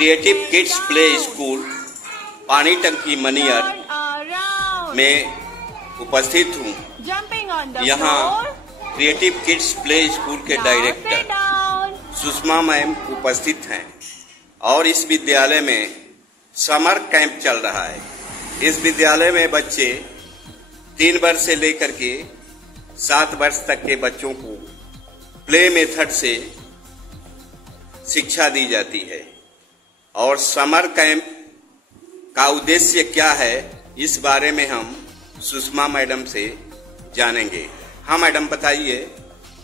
Creative kids play school पानी टंकी मनियर में उपस्थित हूँ। यहाँ क्रिएटिव किड्स प्ले स्कूल के डायरेक्टर सुषमा मैम उपस्थित हैं और इस विद्यालय में समर कैंप चल रहा है। इस विद्यालय में बच्चे 3 वर्ष से लेकर के 7 वर्ष तक के बच्चों को प्ले मेथड से शिक्षा दी जाती है और समर कैंप का उद्देश्य क्या है इस बारे में हम सुषमा मैडम से जानेंगे। हाँ मैडम, बताइए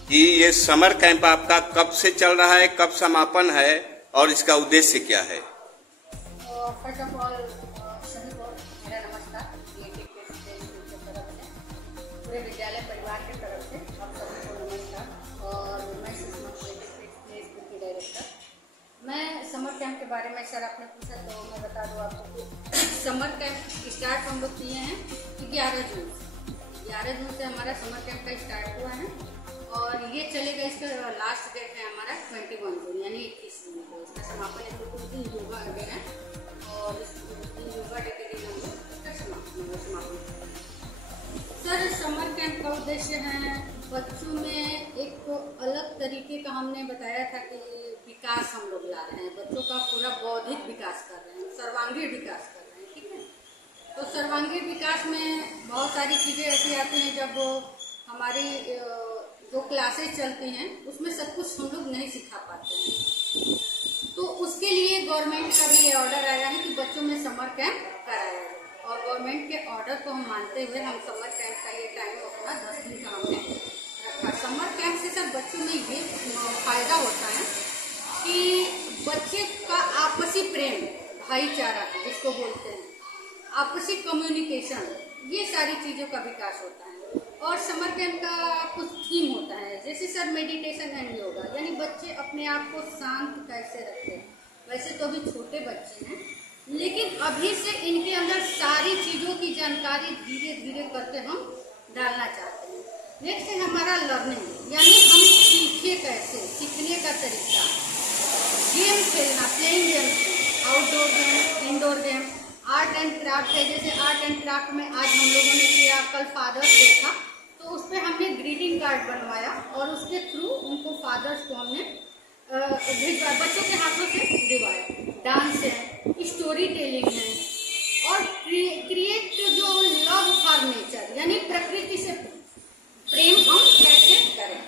कि ये समर कैंप आपका कब से चल रहा है, कब समापन है और इसका उद्देश्य क्या है? फर्स्ट ऑफ ऑल सभी को मेरा नमस्कार। क्रिएटिव किड्स प्ले स्कूल की तरफ से, पूरे विद्यालय परिवार की तरफ से आप सभी को नमस्कार। और मैं Sushma creative kids play school की डायरेक्टर। मैं समर कैंप के बारे में सर आपने पूछा तो मैं बता दूँ आपको कि समर कैंप स्टार्ट हम लोग किए हैं 11 जून से। 11 जून से हमारा समर कैंप का स्टार्ट हुआ है और ये चलेगा, इसका लास्ट डेट है हमारा 21 जून यानी 21 जून को इसका समापन है। तो उस दिन योगा डे है और इस दिन योगा डे के दिन हम लोग इसका समापन सर समर कैंप का उद्देश्य है बच्चों में एक अलग तरीके का हमने बताया था कि विकास हम लोग ला रहे हैं, बच्चों का पूरा बौद्धिक विकास कर रहे हैं, सर्वांगीण विकास कर रहे हैं। ठीक है, तो सर्वांगीण विकास में बहुत सारी चीज़ें ऐसी आती हैं जब हमारी जो क्लासेस चलती हैं उसमें सब कुछ हम लोग नहीं सिखा पाते हैं। तो उसके लिए गवर्नमेंट का भी ये ऑर्डर आया है कि बच्चों में समर कैंप कराया जाए और गवर्नमेंट के ऑर्डर को हम मानते हुए हम समर कैंप का ये टाइम अपना 10 दिन का हमने रखा। समर कैंप से सर बच्चों में ये फायदा होता है कि बच्चे का आपसी प्रेम, भाईचारा जिसको बोलते हैं, आपसी कम्युनिकेशन, ये सारी चीज़ों का विकास होता है। और समर कैंप का कुछ थीम होता है, जैसे सर मेडिटेशन एंड योगा, यानी बच्चे अपने आप को शांत कैसे रखते हैं। वैसे तो अभी छोटे बच्चे हैं लेकिन अभी से इनके अंदर सारी चीज़ों की जानकारी धीरे धीरे करके हम डालना चाहते हैं। नेक्स्ट है हमारा लर्निंग, यानी हम सीखे कैसे, सीखने का तरीका, गेम खेलना, playing game, outdoor game, indoor game, art and craft है। जैसे आर्ट एंड क्राफ्ट में आज हम लोगों ने किया, कल फादर्स डे था तो उस पर हमने ग्रीटिंग कार्ड बनवाया और उसके थ्रू उनको फादर्स को हमने बच्चों के हाथों से दिवाया। डांस है, स्टोरी टेलिंग है और क्रिएट जो लव फॉर नेचर, यानी प्रकृति से प्रेम हम कैसे करें।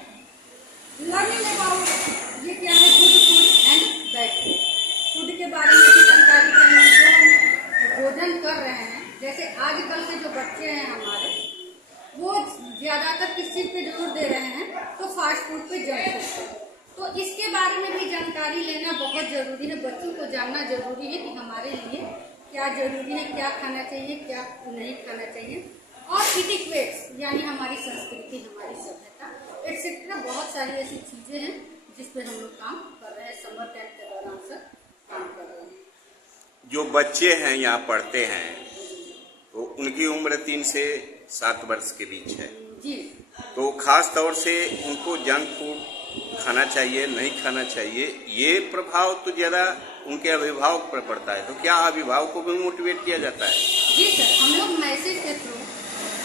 लर्निंग अबाउट ये क्या है, good food and bad food, food के बारे में भी जानकारी देना। जो हम भोजन कर रहे हैं, जैसे आजकल के जो बच्चे हैं हमारे, वो ज्यादातर किस चीज पे जोर दे रहे हैं, तो फास्ट फूड पे, जंक फूड पे। तो इसके बारे में भी जानकारी लेना बहुत जरूरी है, बच्चों को जानना जरूरी है कि हमारे लिए क्या जरूरी है, क्या खाना चाहिए, क्या नहीं खाना चाहिए। और इटिक्वेट्स यानी हमारी संस्कृति, हमारी सभ्यता एक्सेट्रा, बहुत सारी ऐसी चीजें हैं जिस पे हम लोग काम कर रहे हैं, समर कैंप के दौरान सर काम कर रहे हैं। जो बच्चे हैं यहाँ पढ़ते हैं तो उनकी उम्र 3 से 7 वर्ष के बीच है जी। तो खास तौर से उनको जंक फूड खाना चाहिए, नहीं खाना चाहिए, ये प्रभाव तो ज्यादा उनके अभिभावक पर पड़ता है। तो क्या अभिभावक को भी मोटिवेट किया जाता है? जी सर, हम लोग मैसेज के थ्रू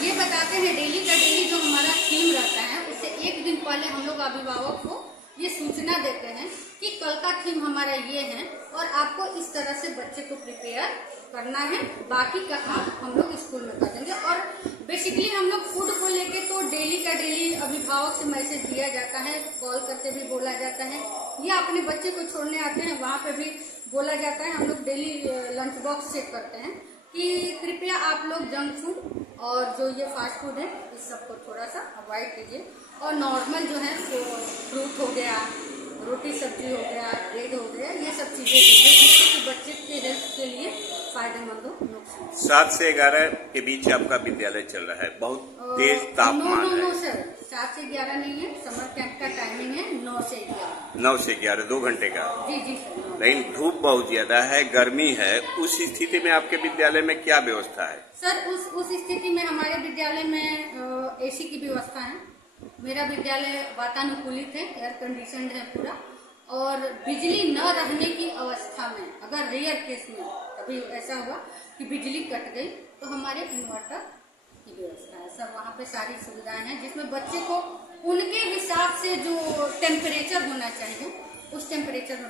ये बताते हैं, डेली का डेली जो हमारा थीम रहता है उससे 1 दिन पहले हम लोग अभिभावक को ये सूचना देते हैं कि कल का थीम हमारा ये है और आपको इस तरह से बच्चे को प्रिपेयर करना है, बाकी का काम हम लोग स्कूल में कर देंगे। और बेसिकली हम लोग फूड को लेके तो डेली का डेली अभिभावक से मैसेज दिया जाता है, कॉल करके भी बोला जाता है, या अपने बच्चे को छोड़ने आते हैं वहाँ पे भी बोला जाता है। हम लोग डेली लंच बॉक्स चेक करते हैं कि कृपया आप लोग जंक फूड और जो ये फास्ट फूड है इस सबको थोड़ा सा अवॉइड कीजिए और नॉर्मल जो है फ्रूट हो गया, रोटी सब्जी हो गया, ब्रेड हो गया, ये सब चीजें दीजिए जिससे कि बच्चे के हेल्थ के लिए फायदेमंद हो। 7 से 11 के बीच आपका विद्यालय चल रहा है, बहुत तेज तापमान है। नो सर, 7 से 11 नहीं है, समर कैंप का टाइमिंग है 9 से 11। 9 से 11 2 घंटे का। जी जी सर। लेकिन धूप बहुत ज्यादा है, गर्मी है, उस स्थिति में आपके विद्यालय में क्या व्यवस्था है? सर उस स्थिति में हमारे विद्यालय में एसी की व्यवस्था है। मेरा विद्यालय वातानुकूलित है, एयर कंडीशनड है पूरा, और बिजली न रहने की अवस्था में, अगर रेयर केस में कभी ऐसा हुआ कि बिजली कट गई, तो हमारे इन्वर्टर की व्यवस्था है। सब वहाँ पे सारी सुविधाएं हैं, जिसमें बच्चे को उनके हिसाब से जो टेम्परेचर होना चाहिए उस टेम्परेचर में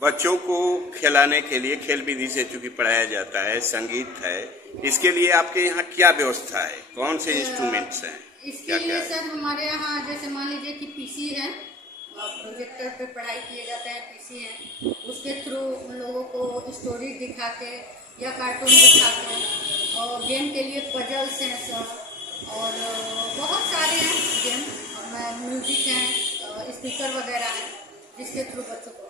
बच्चों को खिलाने के लिए खेल विधि से चूंकि पढ़ाया जाता है, संगीत है, इसके लिए आपके यहाँ क्या व्यवस्था है? कौन से इंस्ट्रूमेंट्स हैं? इसके लिए सर हमारे यहाँ जैसे मान लीजिए कि पीसी है, प्रोजेक्टर पे पढ़ाई किए जाते हैं, पीसी है, उसके थ्रू उन लोगों को स्टोरी दिखा के या कार्टून दिखा के, और गेम के लिए पजल्स हैं सर, और बहुत सारे हैं गेम, म्यूजिक हैं, स्पीकर वगैरह हैं, जिसके थ्रू बच्चों को।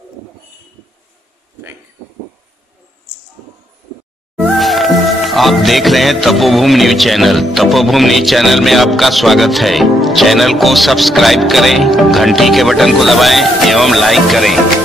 आप देख रहे हैं तपोभूमि न्यूज चैनल। तपोभूमि न्यूज चैनल में आपका स्वागत है। चैनल को सब्सक्राइब करें, घंटी के बटन को दबाएं एवं लाइक करें।